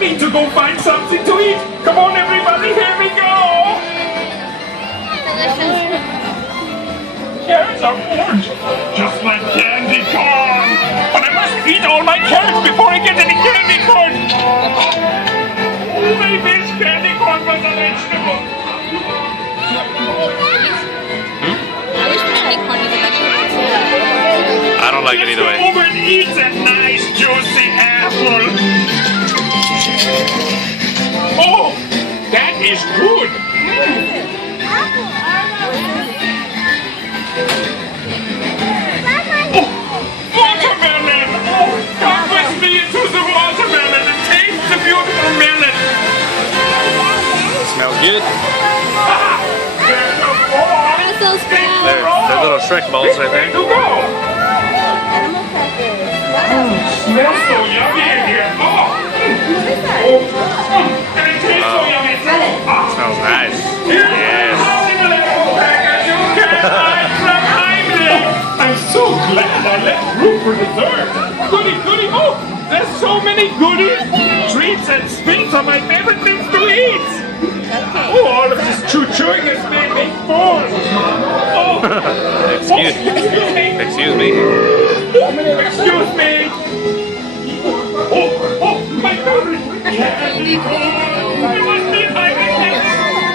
need to go find something to eat. Come on, everybody, here we go. Carrots are orange, just like candy corn. But I must eat all my carrots before I get any candy corn. Oh, I wish candy corn was a vegetable. I wish candy corn was a vegetable. I don't like it either way. Let's go over and eat a nice juicy apple. Oh, that is good. Watermelon! Come with me into the watermelon and taste the beautiful melon! Smells good. There's a ball! Brussels sprouts. They're little Shrek balls right there. To go! Smells so yummy in here! Oh! And it tastes so yummy! Smells nice. Yes! I'm so glad I left room for dessert! Goody, goody! Oh! There's so many goodies! Treats and sweets are my favorite things to eat! Oh, all of this chewing has made me full! Oh! Excuse me. Excuse me! Excuse me! Oh, my favorite candy! I must be Heimlich!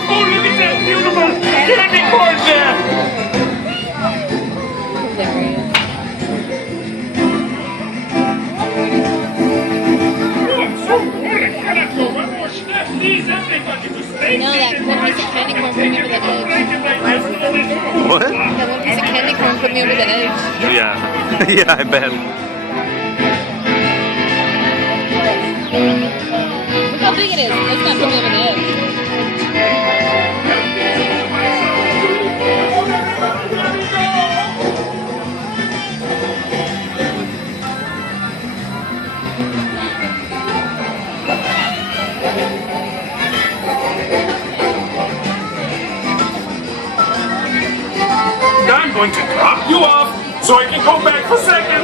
Oh, look at that beautiful candy corn there! No, that one piece of candy corn put me over the edge. What? That one piece of candy corn put me over the edge. Yeah. Yeah, I bet. Look how big it is. That's not put me over the edge. I'm going to drop you off so I can go back for seconds.